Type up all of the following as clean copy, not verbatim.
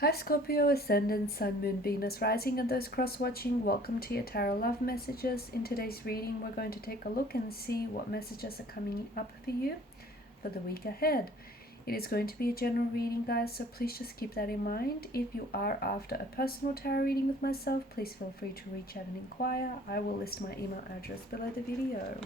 Hi Scorpio, Ascendant, Sun, Moon, Venus, Rising, and those cross-watching. Welcome to your Tarot Love Messages. In today's reading, we're going to take a look and see what messages are coming up for you for the week ahead. It is going to be a general reading, guys, so please just keep that in mind. If you are after a personal tarot reading with myself, please feel free to reach out and inquire. I will list my email address below the video.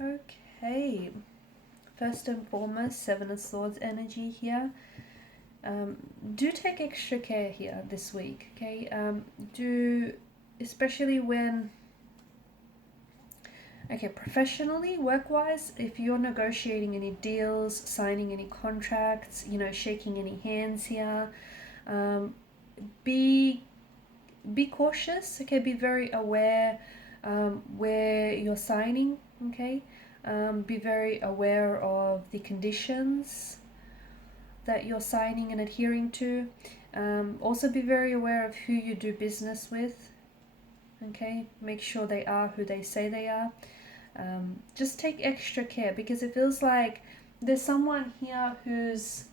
Okay, first and foremost, Seven of Swords energy here. Do take extra care here this week, okay? Especially when, professionally, work-wise, if you're negotiating any deals, signing any contracts, shaking any hands here, be cautious, okay? Be very aware where you're signing, okay? Be very aware of the conditions that you're signing and adhering to. Also be very aware of who you do business with, okay? Make sure they are who they say they are. Just take extra care, because it feels like there's someone here who's,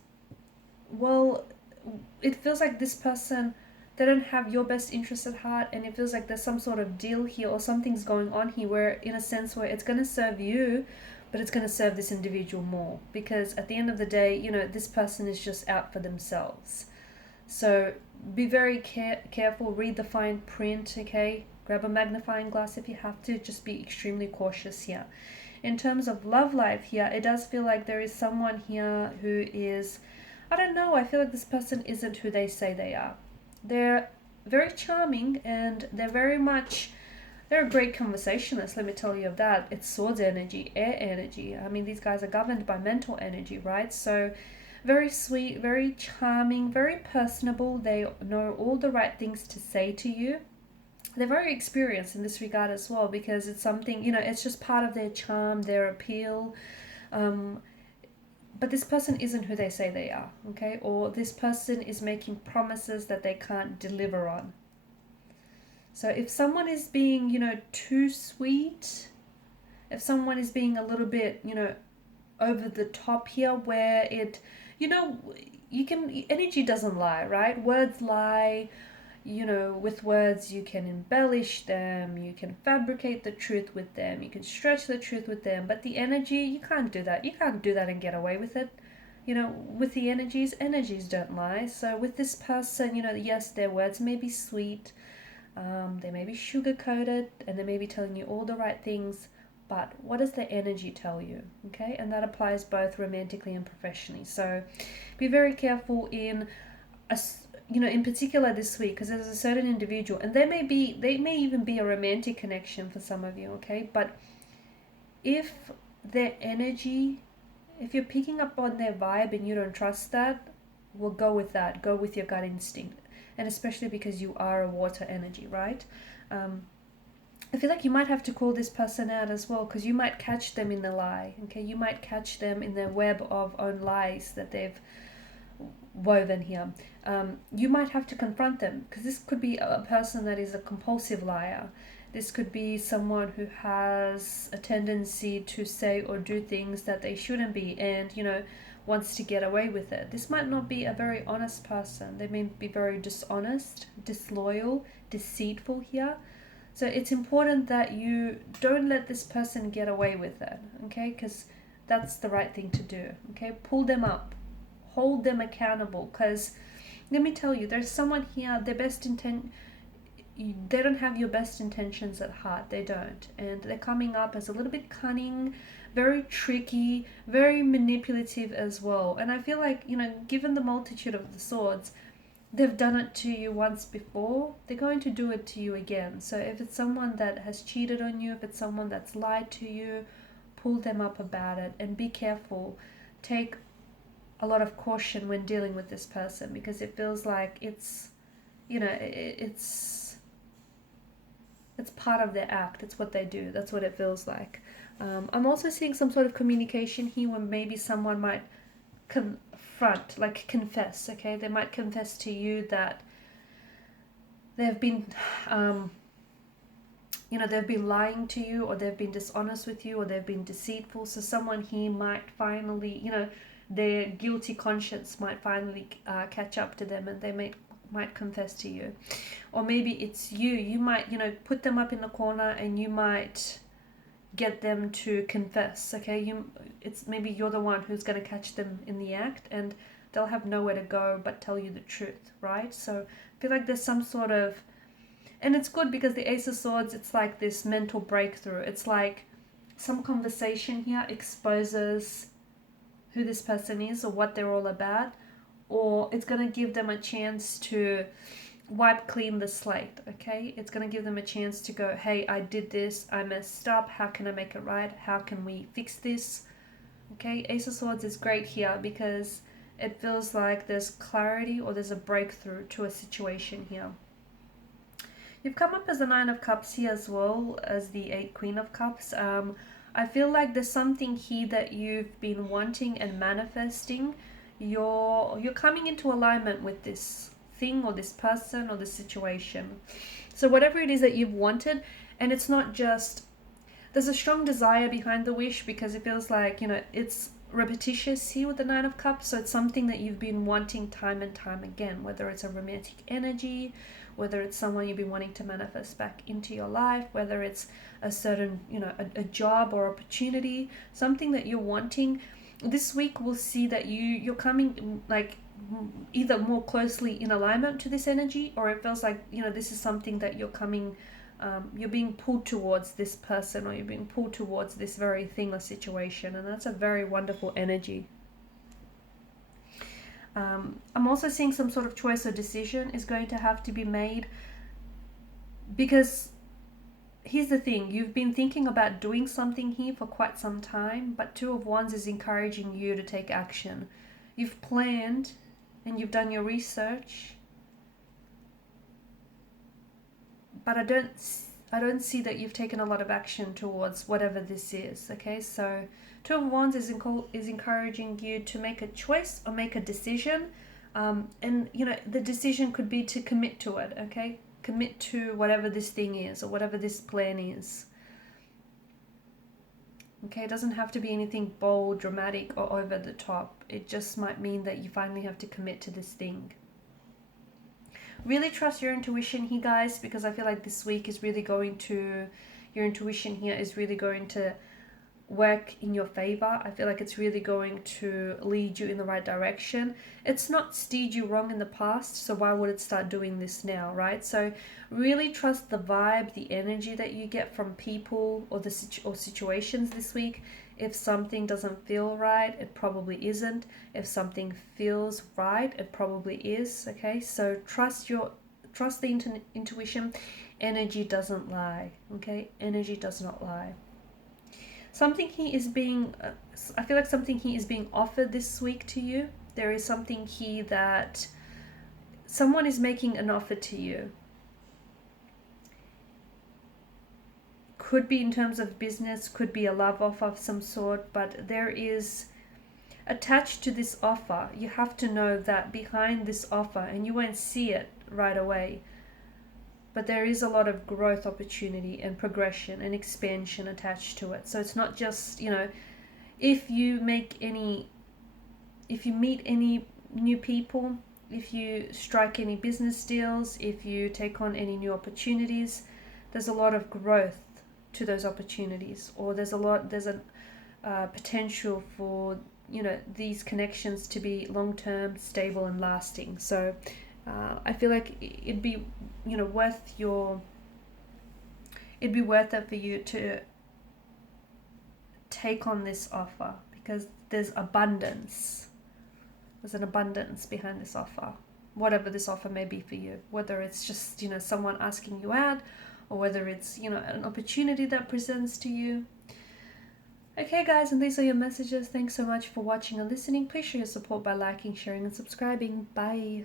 it feels like this person, they don't have your best interest at heart, and it feels like there's some sort of deal here or something's going on here where, in a sense, where it's going to serve you, but it's going to serve this individual more, because at the end of the day, this person is just out for themselves. So be very careful, read the fine print, okay? Grab a magnifying glass if you have to. Just be extremely cautious here. In terms of love life here, it does feel like there is someone here who is, I don't know, I feel like this person isn't who they say they are. They're very charming, and they're a great conversationalist, let me tell you of that. It's swords energy, air energy. I mean, these guys are governed by mental energy, right? So very sweet, very charming, very personable. They know all the right things to say to you. They're very experienced in this regard as well, because it's something, it's just part of their charm, their appeal. But this person isn't who they say they are, okay? Or this person is making promises that they can't deliver on. So if someone is being, too sweet, if someone is being a little bit, over the top here, where it, energy doesn't lie, right? Words lie. With words you can embellish them, you can fabricate the truth with them, you can stretch the truth with them, but the energy, you can't do that. You can't do that and get away with it. With the energies don't lie. So with this person, yes, their words may be sweet, they may be sugar-coated, and they may be telling you all the right things, but what does the energy tell you, okay? And that applies both romantically and professionally. So be very careful in particular this week, because there's a certain individual, and they may even be a romantic connection for some of you, okay? But if their energy, if you're picking up on their vibe and you don't trust that, well, go with that. Go with your gut instinct, and especially because you are a water energy, right? I feel like you might have to call this person out as well, because you might catch them in the lie, okay? You might catch them in their web of own lies that they've woven here. You might have to confront them, because this could be a person that is a compulsive liar. This could be someone who has a tendency to say or do things that they shouldn't be, and wants to get away with it. This might not be a very honest person. They may be very dishonest, disloyal, deceitful here. So it's important that you don't let this person get away with it, okay? Because that's the right thing to do, okay? Pull them up, hold them accountable, because let me tell you, there's someone here, their best intent, they don't have your best intentions at heart. They don't. And they're coming up as a little bit cunning, very tricky, very manipulative as well. And I feel like, you know, given the multitude of the swords, they've done it to you once before, they're going to do it to you again. So if it's someone that has cheated on you, if it's someone that's lied to you, pull them up about it and be careful. Take a lot of caution when dealing with this person, because it feels like it's, you know, it's part of their act. It's what they do. That's what it feels like. I'm also seeing some sort of communication here where maybe someone might confront, like confess, okay? They might confess to you that they've been, you know, they've been lying to you, or they've been dishonest with you, or they've been deceitful. So someone here might finally, you know, their guilty conscience might finally catch up to them, and they might confess to you. Or maybe it's you might, you know, put them up in the corner and you might get them to confess, okay? It's maybe you're the one who's going to catch them in the act, and they'll have nowhere to go but tell you the truth, right? So I feel like there's some sort of, and it's good because the Ace of Swords, it's like this mental breakthrough. It's like some conversation here exposes who this person is or what they're all about, or it's going to give them a chance to wipe clean the slate, okay? It's going to give them a chance to go, hey, I did this, I messed up, how can I make it right? How can we fix this? Okay, Ace of Swords is great here because it feels like there's clarity or there's a breakthrough to a situation here. You've come up as the Nine of Cups here as well as the Queen of Cups. I feel like there's something here that you've been wanting and manifesting. You're coming into alignment with this thing or this person or this situation. So whatever it is that you've wanted, and it's not just, there's a strong desire behind the wish, because it feels like, you know, it's repetitious here with the Nine of Cups. So it's something that you've been wanting time and time again, whether it's a romantic energy, whether it's someone you've been wanting to manifest back into your life, whether it's a certain, you know, a job or opportunity, something that you're wanting. This week we'll see that you're coming like either more closely in alignment to this energy, or it feels like, you know, this is something that you're coming, you're being pulled towards this person, or you're being pulled towards this very thing or situation, and that's a very wonderful energy. I'm also seeing some sort of choice or decision is going to have to be made, because here's the thing, you've been thinking about doing something here for quite some time, but Two of Wands is encouraging you to take action. You've planned and you've done your research, but I don't see that you've taken a lot of action towards whatever this is, okay? So Two of Wands is encouraging you to make a choice or make a decision, and you know, the decision could be to commit to it, okay? Commit to whatever this thing is or whatever this plan is. Okay, it doesn't have to be anything bold, dramatic, or over the top. It just might mean that you finally have to commit to this thing. Really trust your intuition here, guys, because I feel like this week is really going to, your intuition here is really going to work in your favor. I feel like it's really going to lead you in the right direction. It's not steered you wrong in the past, so why would it start doing this now, right? So really trust the vibe, the energy that you get from people or situations this week. If something doesn't feel right, it probably isn't. If something feels right, it probably is, okay? So trust the intuition. Energy doesn't lie, okay? Energy does not lie. Something here is being, I feel like something here is being offered this week to you. There is something here that someone is making an offer to you. Could be in terms of business, could be a love offer of some sort, but there is attached to this offer, you have to know that behind this offer, and you won't see it right away, but there is a lot of growth opportunity and progression and expansion attached to it. So it's not just, you know, if you meet any new people, if you strike any business deals, if you take on any new opportunities, there's a lot of growth to those opportunities, or there's a potential for, you know, these connections to be long-term, stable and lasting. So I feel like it'd be, you know, it'd be worth it for you to take on this offer, because there's abundance. There's an abundance behind this offer, whatever this offer may be for you, whether it's just, you know, someone asking you out, or whether it's, you know, an opportunity that presents to you. Okay guys, and these are your messages. Thanks so much for watching and listening. Please show your support by liking, sharing and subscribing. Bye.